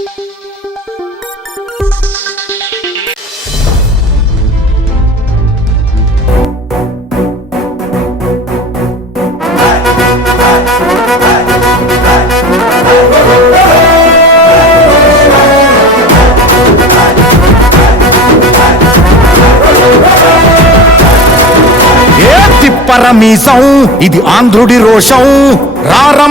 ఏ ఇది ఆంధ్రుడి రోషం.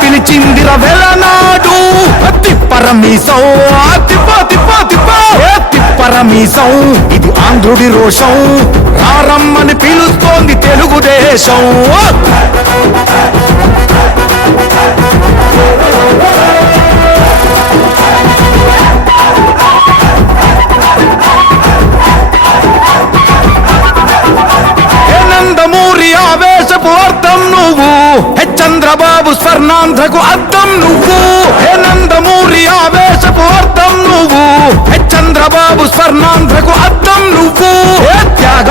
పిలిచింది పిలిచిందిర వెలనాడు తిప్పరమీసం ఆ తిప్ప తిప్ప తిప్ప తిప్పరమీసం ఇది ఆంధ్రుడి రోషం. రారమ్మని పిలుస్తోంది తెలుగుదేశం.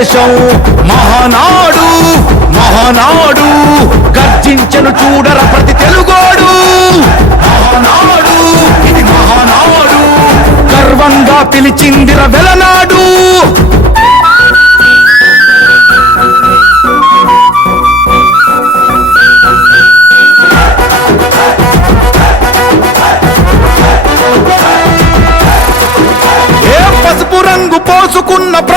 దేశం మహానాడు మహానాడు గర్జించను చూడర ప్రతి తెలుగోడు. మహానాడు ఇది మహానాడు గర్వంగా పిలిచిందిర వెలనాడు. ఏ పసుపు రంగు పోసుకున్న ప్ర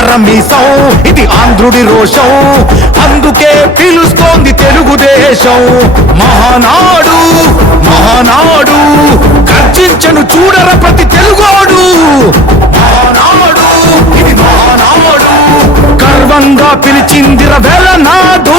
పరమీశం ఇది ఆంధ్రుడి రోషం. అందుకే పిలుస్తోంది తెలుగుదేశం. మహానాడు మహానాడు గర్జించను చూడర ప్రతి తెలుగోడు. మహానాడు ఇది మహానాడు గర్వంగా పిలిచిందిర వెలనాడు